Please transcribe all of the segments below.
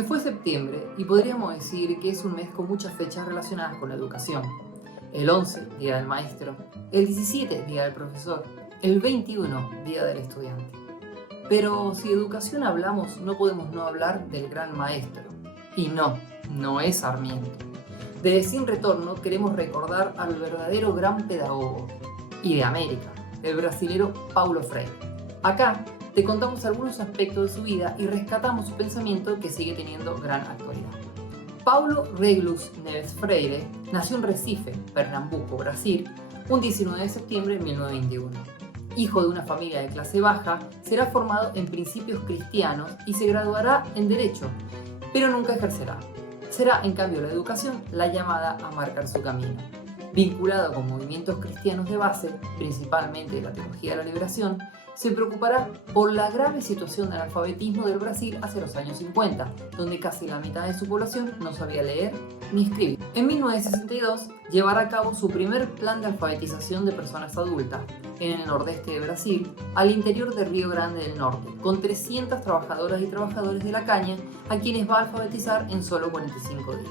Se fue septiembre y podríamos decir que es un mes con muchas fechas relacionadas con la educación. El 11, Día del Maestro, el 17, Día del Profesor, el 21, Día del Estudiante. Pero si de educación hablamos, no podemos no hablar del gran maestro. Y no es Sarmiento. Desde Sin Retorno queremos recordar al verdadero gran pedagogo, y de América, el brasilero Paulo Freire. Acá te contamos algunos aspectos de su vida y rescatamos su pensamiento que sigue teniendo gran actualidad. Paulo Regulus Neves Freire nació en Recife, Pernambuco, Brasil, un 19 de septiembre de 1921. Hijo de una familia de clase baja, será formado en principios cristianos y se graduará en Derecho, pero nunca ejercerá. Será, en cambio, la educación la llamada a marcar su camino. Vinculado con movimientos cristianos de base, principalmente de la Teología de la Liberación, se preocupará por la grave situación de analfabetismo del Brasil hacia los años 50, donde casi la mitad de su población no sabía leer ni escribir. En 1962 llevará a cabo su primer plan de alfabetización de personas adultas en el nordeste de Brasil, al interior de Río Grande del Norte, con 300 trabajadoras y trabajadores de la caña, a quienes va a alfabetizar en solo 45 días.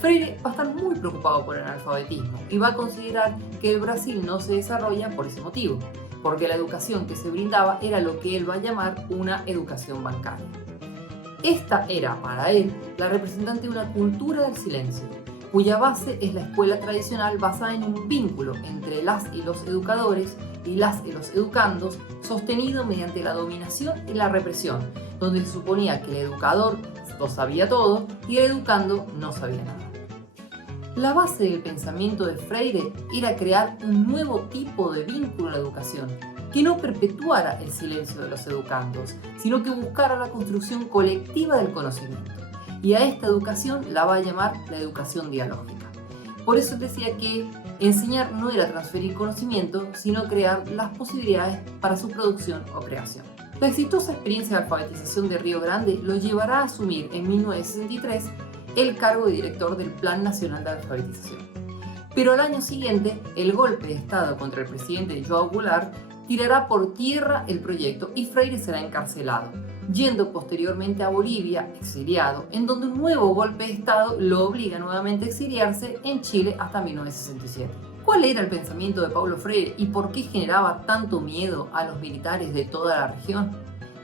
Freire va a estar muy preocupado por el analfabetismo y va a considerar que el Brasil no se desarrolla por ese motivo, porque la educación que se brindaba era lo que él va a llamar una educación bancaria. Esta era, para él, la representante de una cultura del silencio, cuya base es la escuela tradicional basada en un vínculo entre las y los educadores y las y los educandos, sostenido mediante la dominación y la represión, donde se suponía que el educador lo sabía todo y el educando no sabía nada. La base del pensamiento de Freire era crear un nuevo tipo de vínculo a la educación, que no perpetuara el silencio de los educandos, sino que buscara la construcción colectiva del conocimiento. Y a esta educación la va a llamar la educación dialógica. Por eso decía que enseñar no era transferir conocimiento, sino crear las posibilidades para su producción o creación. La exitosa experiencia de alfabetización de Río Grande lo llevará a asumir en 1963 el cargo de director del Plan Nacional de Alfabetización. Pero al año siguiente, el golpe de Estado contra el presidente João Goulart tirará por tierra el proyecto y Freire será encarcelado, yendo posteriormente a Bolivia, exiliado, en donde un nuevo golpe de Estado lo obliga nuevamente a exiliarse en Chile hasta 1967. ¿Cuál era el pensamiento de Paulo Freire y por qué generaba tanto miedo a los militares de toda la región?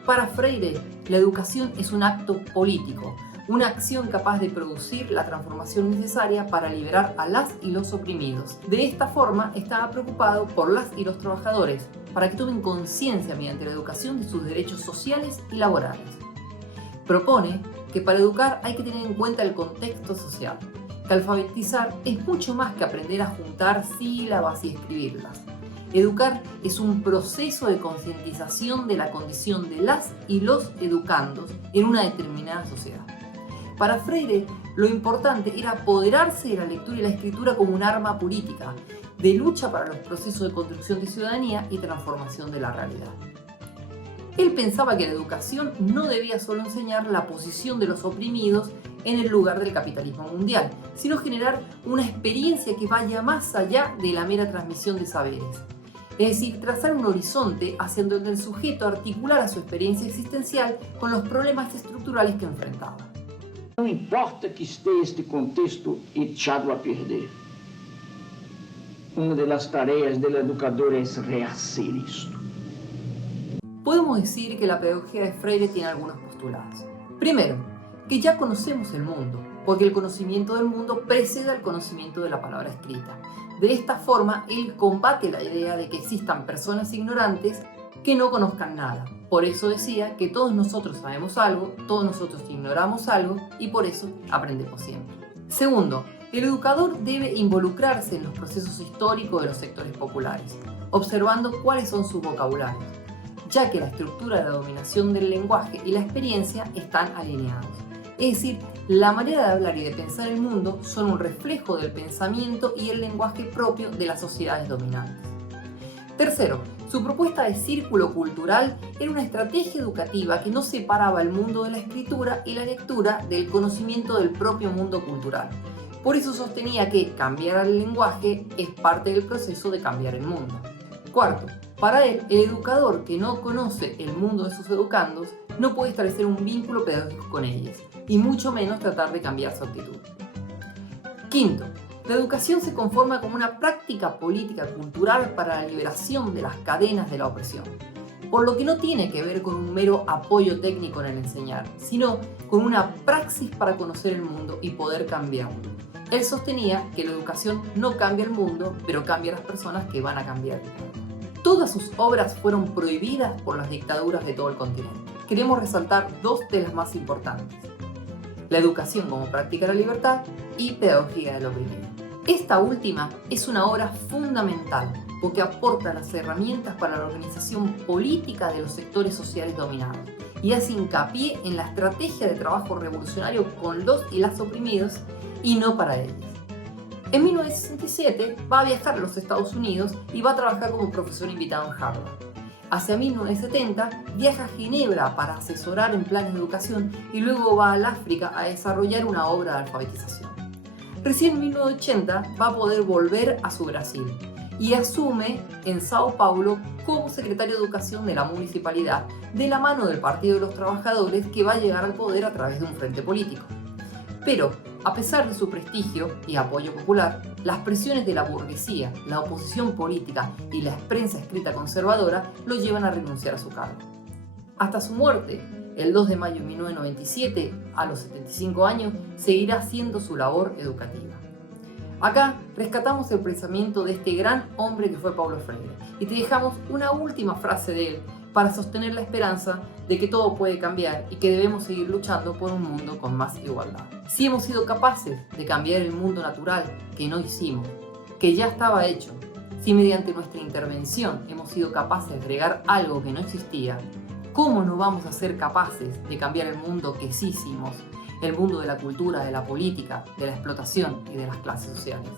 Para Freire, la educación es un acto político, una acción capaz de producir la transformación necesaria para liberar a las y los oprimidos. De esta forma, estaba preocupado por las y los trabajadores, para que tomen conciencia mediante la educación de sus derechos sociales y laborales. Propone que para educar hay que tener en cuenta el contexto social, que alfabetizar es mucho más que aprender a juntar sílabas y escribirlas. Educar es un proceso de concientización de la condición de las y los educandos en una determinada sociedad. Para Freire, lo importante era apoderarse de la lectura y la escritura como un arma política, de lucha para los procesos de construcción de ciudadanía y transformación de la realidad. Él pensaba que la educación no debía solo enseñar la posición de los oprimidos en el lugar del capitalismo mundial, sino generar una experiencia que vaya más allá de la mera transmisión de saberes. Es decir, trazar un horizonte hacia donde el sujeto articulara su experiencia existencial con los problemas estructurales que enfrentaba. Não importa que esteja este contexto echado a perder. Una de las tareas del educador es rehacer esto. Podemos decir que la pedagogía de Freire tiene algunos postulados. Primero, que ya conocemos el mundo, porque el conocimiento del mundo precede al conocimiento de la palabra escrita. De esta forma, él combate la idea de que existan personas ignorantes que no conozcan nada. Por eso decía que todos nosotros sabemos algo, todos nosotros ignoramos algo y por eso aprendemos siempre. Segundo, el educador debe involucrarse en los procesos históricos de los sectores populares, observando cuáles son sus vocabularios, ya que la estructura de la dominación del lenguaje y la experiencia están alineados. Es decir, la manera de hablar y de pensar el mundo son un reflejo del pensamiento y el lenguaje propio de las sociedades dominantes. Tercero, su propuesta de círculo cultural era una estrategia educativa que no separaba el mundo de la escritura y la lectura del conocimiento del propio mundo cultural. Por eso sostenía que cambiar el lenguaje es parte del proceso de cambiar el mundo. Cuarto, Para él, el educador que no conoce el mundo de sus educandos no puede establecer un vínculo pedagógico con ellos, y mucho menos tratar de cambiar su actitud. Quinto, la educación se conforma como una práctica política cultural para la liberación de las cadenas de la opresión, por lo que no tiene que ver con un mero apoyo técnico en el enseñar, sino con una praxis para conocer el mundo y poder cambiarlo. Él sostenía que la educación no cambia el mundo, pero cambia a las personas que van a cambiar el mundo. Todas sus obras fueron prohibidas por las dictaduras de todo el continente. Queremos resaltar dos de las más importantes: la educación como práctica de la libertad y pedagogía del oprimido. Esta última es una obra fundamental porque aporta las herramientas para la organización política de los sectores sociales dominados y hace hincapié en la estrategia de trabajo revolucionario con los y las oprimidos y no para ellos. En 1967 va a viajar a los Estados Unidos y va a trabajar como profesor invitado en Harvard. Hacia 1970 viaja a Ginebra para asesorar en planes de educación y luego va al África a desarrollar una obra de alfabetización. Recién en 1980 va a poder volver a su Brasil y asume en Sao Paulo como secretario de Educación de la municipalidad de la mano del Partido de los Trabajadores, que va a llegar al poder a través de un frente político. Pero, a pesar de su prestigio y apoyo popular, las presiones de la burguesía, la oposición política y la prensa escrita conservadora lo llevan a renunciar a su cargo. Hasta su muerte, el 2 de mayo de 1997, a los 75 años, seguirá haciendo su labor educativa. Acá rescatamos el pensamiento de este gran hombre que fue Paulo Freire y te dejamos una última frase de él para sostener la esperanza de que todo puede cambiar y que debemos seguir luchando por un mundo con más igualdad. Si hemos sido capaces de cambiar el mundo natural que no hicimos, que ya estaba hecho, si mediante nuestra intervención hemos sido capaces de agregar algo que no existía, ¿cómo no vamos a ser capaces de cambiar el mundo que sí hicimos? El mundo de la cultura, de la política, de la explotación y de las clases sociales.